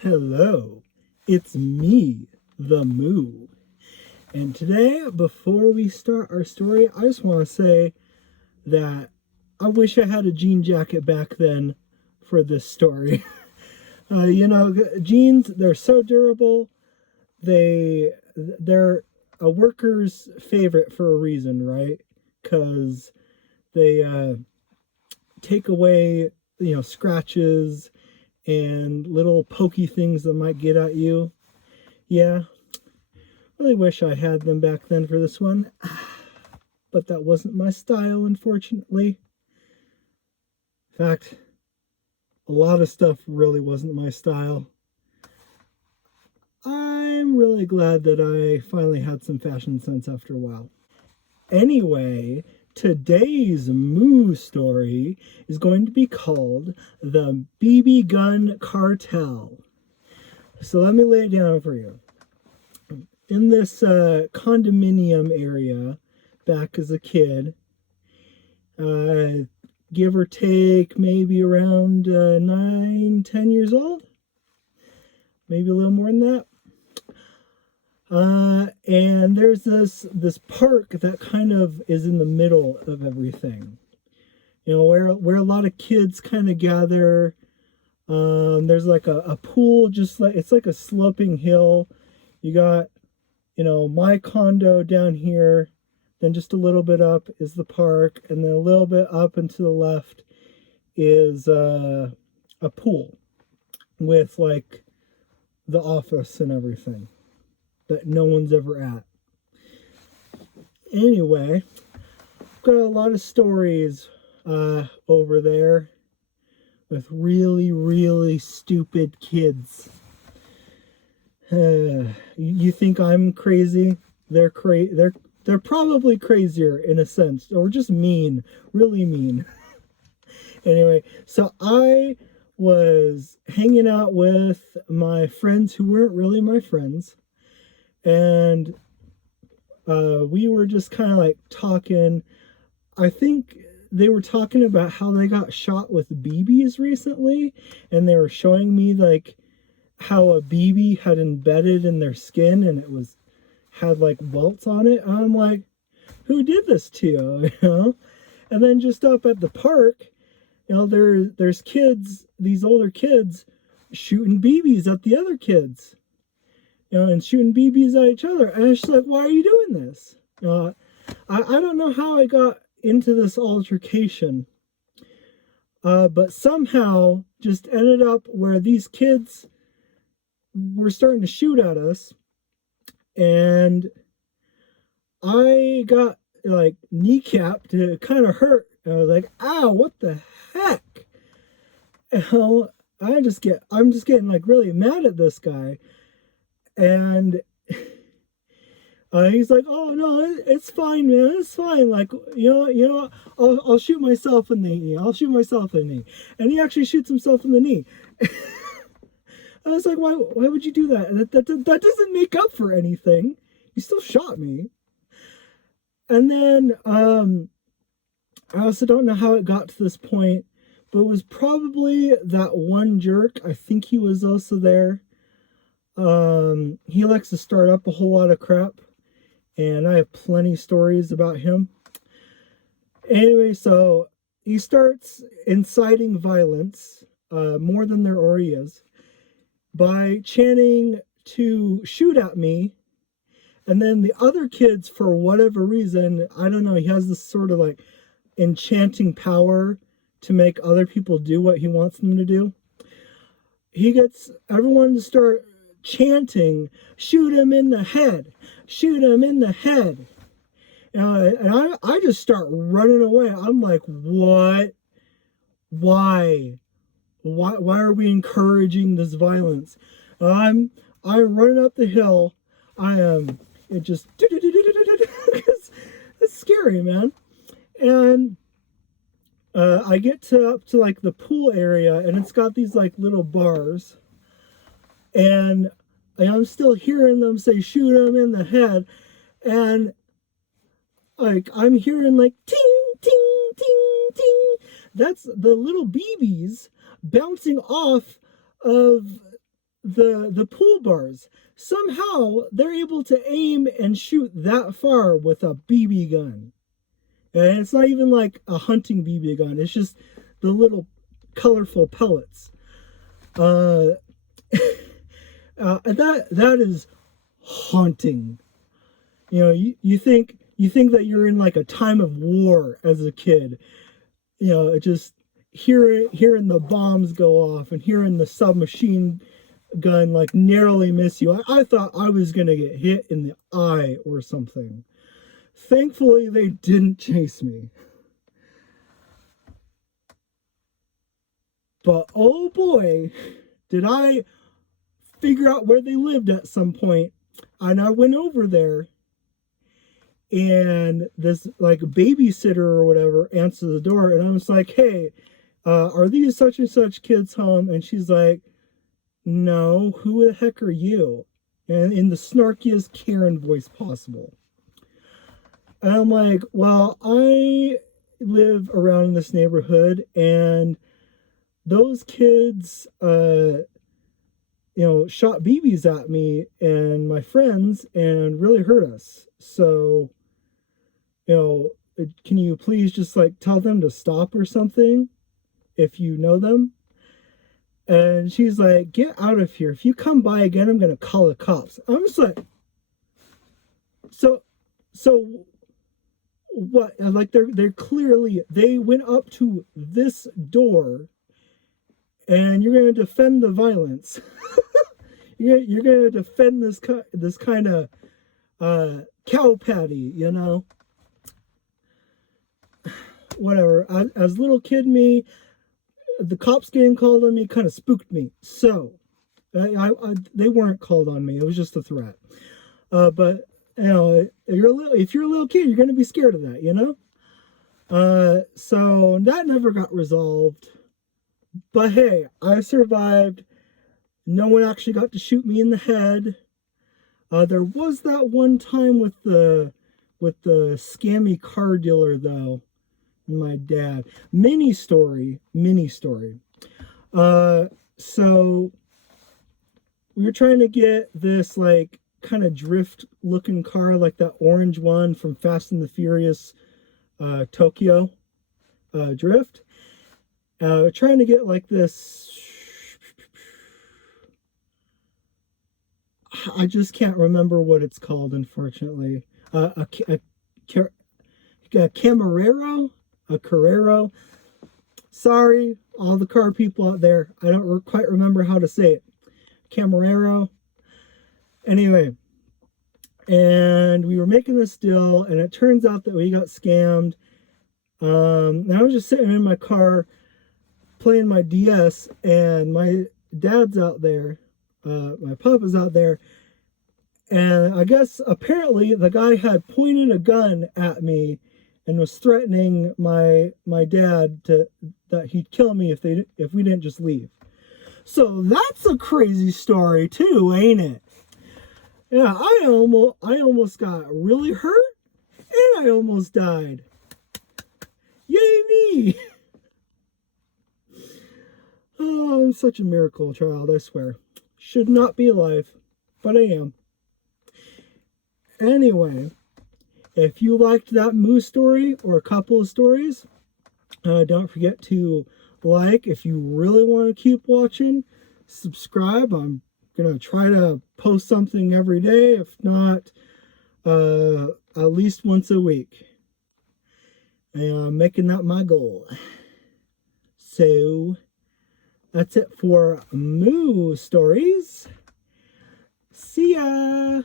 Hello, it's me, the Moo. And today, before we start our story, I just want to say that I wish I had a jean jacket back then for this story. Jeans, they're so durable. They're a worker's favorite for a reason, right? Because they take away, scratches and little pokey things that might get at you. Yeah, really wish I had them back then for this one, but that wasn't my style, unfortunately. In fact, a lot of stuff really wasn't my style. I'm really glad that I finally had some fashion sense after a while. Anyway, today's Moo story is going to be called the BB Gun Cartel. So let me lay it down for you. In this condominium area, back as a kid, give or take maybe around 9, 10 years old, maybe a little more than that. And there's this park that kind of is in the middle of everything. Where a lot of kids kind of gather. There's like a pool, just like it's like a sloping hill. You got, my condo down here, then just a little bit up is the park, and then a little bit up and to the left is a pool with like the office and everything that no one's ever at. Anyway, I've got a lot of stories over there with really, really stupid kids. You think I'm crazy? They're probably crazier in a sense, or just mean, really mean. Anyway, so I was hanging out with my friends who weren't really my friends, and we were just kind of like talking. I think they were talking about how they got shot with BBs recently, and they were showing me like how a BB had embedded in their skin and had like welts on it. And I'm like, who did this to you? And then just up at the park, there's kids, these older kids, shooting BBs at the other kids, and shooting BBs at each other. And it's just like, why are you doing this? I don't know how I got into this altercation, but somehow just ended up where these kids were starting to shoot at us, and I got like kneecapped. It kind of hurt. I was like, ow, what the heck? And I'm just getting like really mad at this guy, and he's like, oh no, it's fine, man, it's fine. Like, I'll shoot myself in the knee. I'll shoot myself in the knee. And he actually shoots himself in the knee. I was like, why would you do that? That doesn't make up for anything. You still shot me. And then I also don't know how it got to this point, but it was probably that one jerk. I think he was also there. He likes to start up a whole lot of crap, and I have plenty of stories about him. Anyway, so he starts inciting violence, more than there already is, by chanting to shoot at me. And then the other kids, for whatever reason, I don't know, he has this sort of like enchanting power to make other people do what he wants them to do. He gets everyone to start chanting, shoot him in the head, shoot him in the head. And I just start running away. I'm like, what? Why are we encouraging this violence? I'm running up the hill. It just it's scary, man. And I get up to like the pool area, and it's got these like little bars, and I'm still hearing them say shoot him in the head, and like I'm hearing like ting ting ting ting. That's the little BBs bouncing off of the pool bars. Somehow they're able to aim and shoot that far with a BB gun. And it's not even like a hunting BB gun. It's just the little colorful pellets. Uh, that is haunting. You know, you think that you're in like a time of war as a kid. You know, it just hearing the bombs go off and hearing the submachine gun like narrowly miss you. I thought I was gonna get hit in the eye or something. Thankfully, they didn't chase me. But oh boy, did I figure out where they lived at some point. And I went over there, and this like babysitter or whatever answered the door, and I was like, "Hey, are these such and such kids home?" And she's like, "No, who the heck are you?" And in the snarkiest Karen voice possible. And I'm like, "Well, I live around this neighborhood, and those kids, shot BBs at me and my friends and really hurt us. So, can you please just like tell them to stop or something if you know them?" And she's like, "Get out of here. If you come by again, I'm going to call the cops." I'm just like, so what? Like they're clearly, they went up to this door and you're going to defend the violence. You're going to defend this kind of cow patty, you know? Whatever. As little kid me, the cops getting called on me kind of spooked me. So, they weren't called on me. It was just a threat. But, if you're a little kid, you're going to be scared of that, you know? So that never got resolved. But hey, I survived. No one actually got to shoot me in the head. There was that one time with the scammy car dealer though. My dad. Mini story. So we were trying to get this like kind of drift looking car, like that orange one from Fast and the Furious, Tokyo Drift. Trying to get like this. I just can't remember what it's called, unfortunately. A Camarero, a Carrero. Sorry, all the car people out there. I don't quite remember how to say it. Camarero. Anyway, and we were making this deal, and it turns out that we got scammed. And I was just sitting in my car playing my DS, and my dad's out there. My pup is out there, and I guess apparently the guy had pointed a gun at me and was threatening my dad that he'd kill me if we didn't just leave. So that's a crazy story too, ain't it? Yeah, I almost got really hurt, and I almost died. Yay me! Oh, I'm such a miracle child, I swear. Should not be alive, but I am. Anyway, if you liked that Moo story or a couple of stories, don't forget to like. If you really want to keep watching, subscribe. I'm going to try to post something every day, if not at least once a week. And I'm making that my goal. So that's it for Moo Stories. See ya!